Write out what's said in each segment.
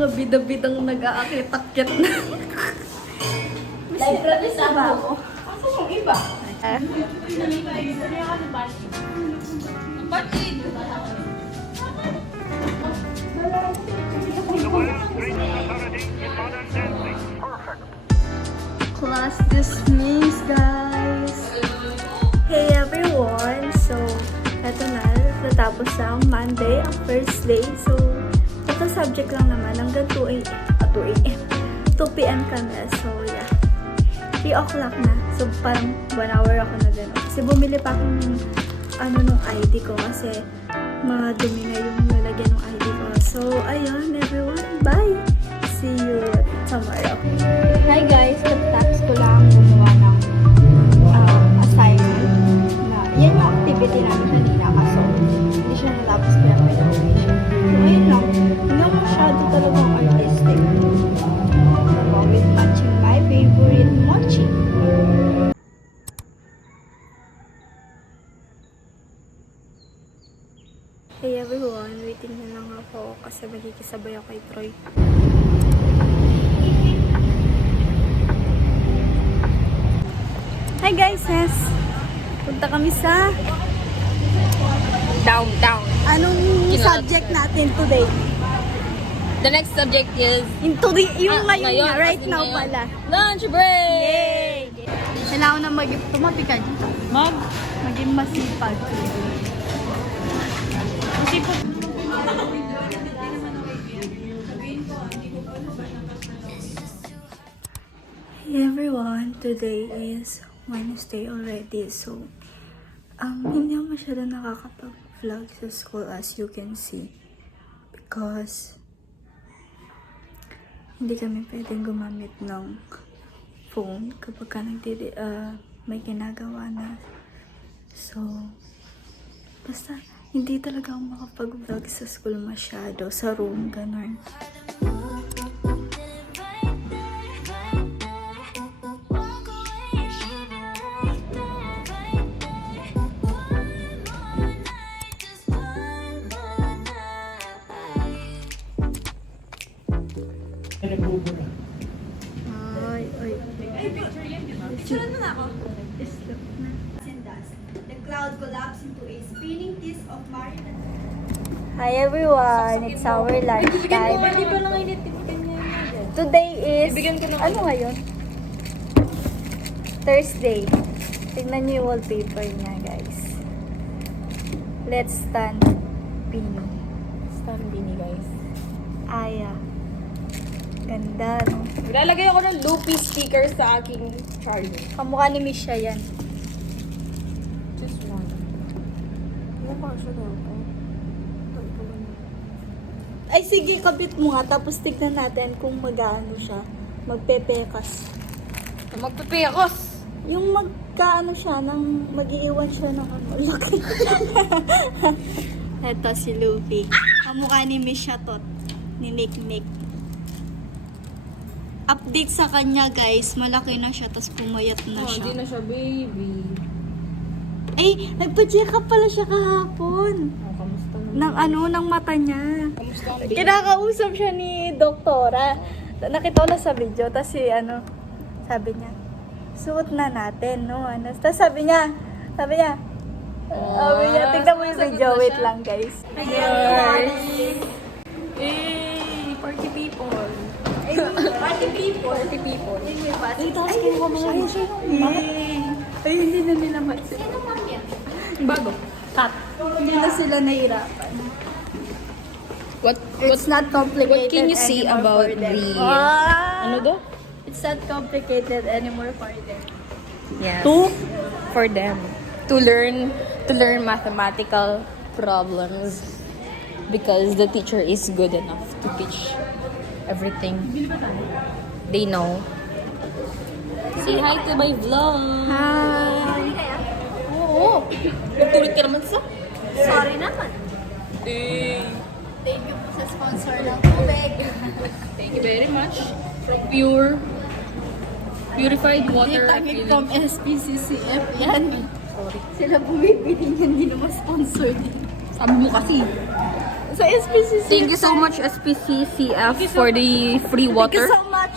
mga bida-bidang nag-aakit-akit na. Live practice na ba ako? Asa yung iba? Class dismissed, guys! Hey everyone! So, eto na. Natapos na ang Monday, ang first day. So, ito subject lang naman. Hanggang 2 p.m. kami. So, yeah. 3 o'clock na. So, parang 1 hour ako na gano'n. Kasi bumili pa ako nung ID ko. Kasi, madumi na yung lalagyan ng ID ko. So, ayun, everyone. Bye! See you tomorrow. Hi guys! Tapos ko lang gumawa ng assignment na yan yung activity namin kanina. Kaso, hindi siya natapos kaya pinauwi siya. So, ayun lang. Hindi ako masyado talagang artistic. So, with matching my favorite mochi. Hey everyone, waiting na lang ako kasi magkikisabay ako kay Troy. Hi guys, yes! Punta kami sa Downtown. anong subject natin today? The next subject is... Yung ngayon nga, right kasi now ngayon. pala. Lunch break! Yay! Kailangan na tumabi ka dito. Maging masipag. Hey everyone, today is Wednesday already, so hindi ako masyado nakakapag-vlog sa school as you can see because hindi kami pwedeng gumamit ng phone kapag ka may ginagawa na. So, basta hindi talaga ako makapag-vlog sa school masyado, sa room, ganun. The cloud collapsed into a spinning disk of marionette. Hi everyone, it's our lunch time. Today is, ano ngayon? Thursday. Tignan niyo yung wallpaper niya, guys. Let's stand Pino. Stand bini, guys. Aya. Ganda, no? Lalagay ako ng loopy speaker sa aking charger. Kamukha ni Misha yan. Just one. Mukha siya daw. Ay, sige, kabit mo nga. Tapos tignan natin kung mag-ano siya. Magpepekas. Magpipikos! Yung magkaano siya, mag-iiwan siya ng ano, laki. Eto si Luffy. Kamukha ni Misha Tot. Ni Nick Nick. Update sa kanya, guys. Malaki na siya, tapos pumayat na siya. Hindi na siya baby. Ay, nagpa-check up pala siya kahapon. Kamusta na? Ng mata niya. Kamusta ang baby? Kinakausap siya ni doktora. Nakita ko na sa video. Tapos sabi niya, suot na natin, no? Tapos sabi niya, tignan mo yung video. Wait lang, guys. Hey! Party people! Party people. Party people! Ay, tapos kinuha mga ay, hindi na nila matsin. Sino ma'am yan? Bago. Cut. Hindi na sila nahirapan. It's not complicated What can you say anymore about for them. the... Ah! Ano do? It's not complicated anymore for them. Yes. For them. To learn mathematical problems. Because the teacher is good enough to teach everything they know. Say hi to my vlog. Hi! Oo. Nagtulit ka naman sa... Sorry naman. Thank you po sa sponsor ng tubig. Thank you very much. From purified water. Tanging from SPCCF yan. Sila bumibili niyan, hindi naman sponsor din. Sabi mo kasi. Sa SPCC. Thank you so much, SPCCF, for the free water. Thank you so much.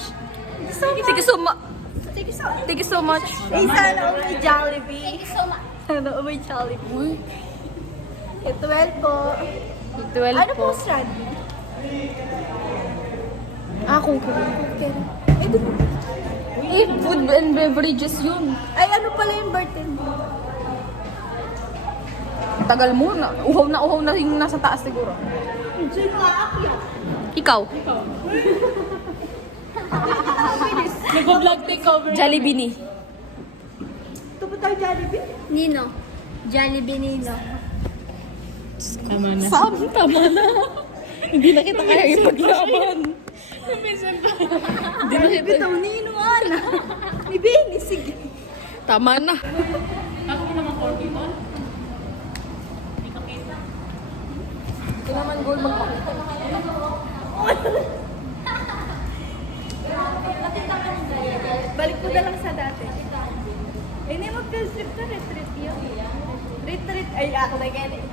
Thank you so much. Thank you so much. Eh, sana may Jollibee. Thank you so much. Sana may Jollibee. Eh, 12 po. 12 Ano po. po strand? Kung kailan. Food and beverages yun. Ay, ano pala yung bartender? Tagal mo na. Uhaw na yung nasa taas siguro. Sino aakyat? Ikaw. Nag-vlog takeover. Jollibee ni. Ito ba tayo Jollibee? Nino. Jollibee Nino. Tama na. Hindi na kita kaya ipaglaban. Hindi na kita. Bitaw Nino, Ana. Ni Benny, sige. Tama na. Ito naman goal magpakita. Balik mo na lang sa dati. Eh, hindi mag-field trip na retreat yun. Retreat. Ay, ako na ganit.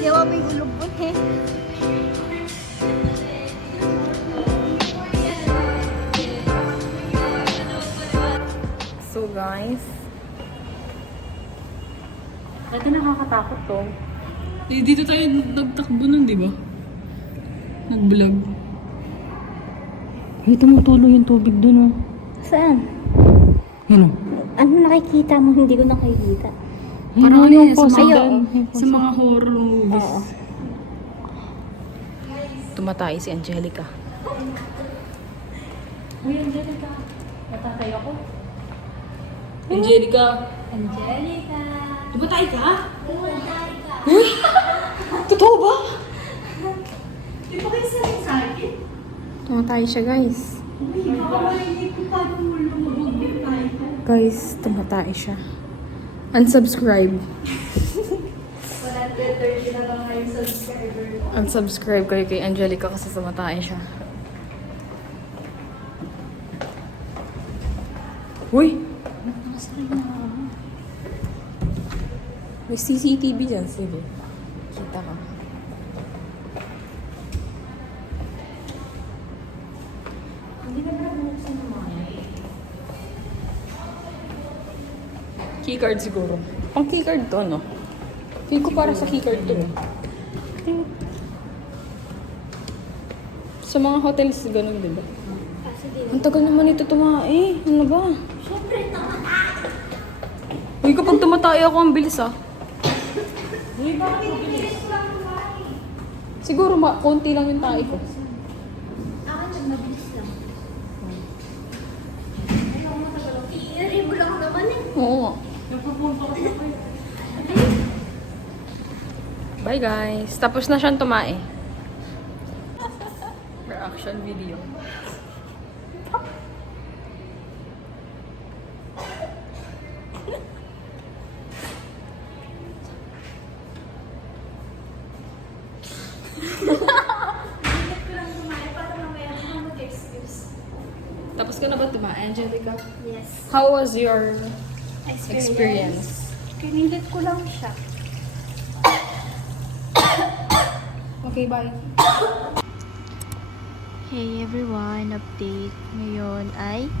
Yawa may ulog po eh. So guys. Ito nakakatakot to. Dito tayo nagtakbo nun, di ba? Nag-vlog. Ay, tumutulo yung tubig dun, oh. Saan? Yan, oh. Ano nakikita mo? Hindi ko nakikita. Parang ano yung sa Poseidon. mga- Sa mga horror movies. Oo. Tumatay si Angelica. Uy, Angelica. Natatay ako. Angelica. Angelica. Tumatay ka? Totoo ba? Di ba kayo sanay sa akin? Tumatay siya guys. Uy, kakawalay ko paano mo lumabog yung tayo ko. Guys, tumatay siya. Unsubscribe. 130 na lang ngayon subscriber. Unsubscribe kayo kay Angelica kasi tumatay siya. Uy! May CCTV dyan. Sige. Kita ka. Keycard siguro. Pang keycard to, no? Feel ko para sa keycard to. Sa mga hotels, ganun, di ba? Ang tagal naman ito tumae. Ano ba? Siyempre, tamatay. Uy, kapag tumatay ako, ang bilis ah. Siguro konti lang yung tae ko. Ako nagmabilis lang. Ay, ako matagal. I-rin mo lang naman eh. Oo. Bye guys. Tapos na siyang tumae. Reaction video. Tapos ka na ba tumae, Angelica? Yes. How was your experience? Kinilit ko lang siya. Okay, bye. Hey everyone, update. Ngayon ay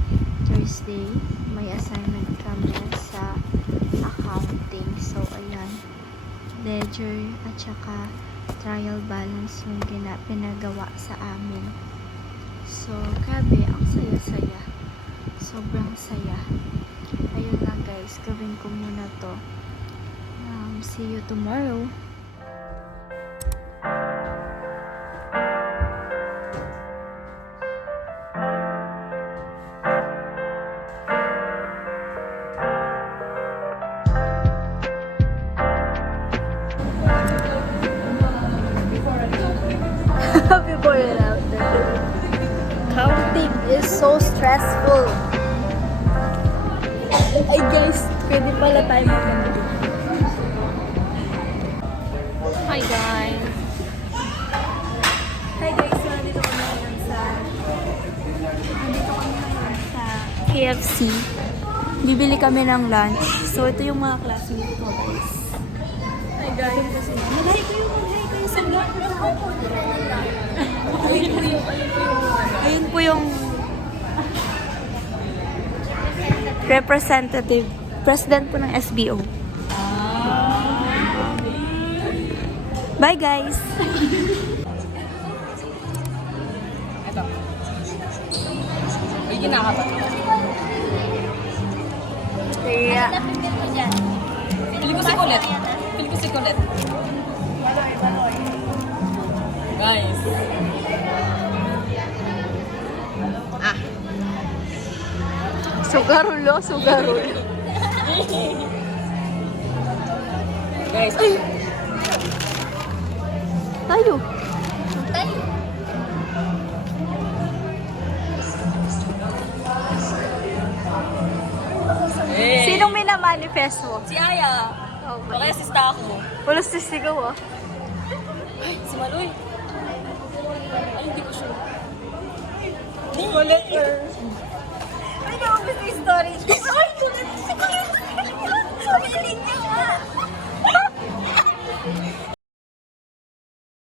Thursday. May assignment kami sa accounting. So, ayan. Ledger at saka trial balance yung pinagawa sa amin. So, grabe, ang saya-saya. Sobrang saya. Ayun lang guys, gawin ko muna to. See you tomorrow. Before and after. Counting is so stressful. Ay guys, pwede pala tayo magkamali. Hi guys! Hi guys, so nandito kami ngayon sa KFC. Bibili kami ng lunch. So ito yung mga classmates ko guys. Hi guys. Mag-hi kayo sa vlog. Ayun po yung representative, president po ng SBO. Bye guys! Ito. Ay, kinakapat. Kaya, Pili ko si Colette. Guys. sugarulo. Guys. Tayo. Hey. Sinong minamanifest mo? Si Aya. Oh Baka sista ako. Wala sisigaw ah. Ay, si Maloy. Ay, hindi ko sure. Colette. Ay, naubos yung story. Ay, tulad si Kuya. Sabi niya nga.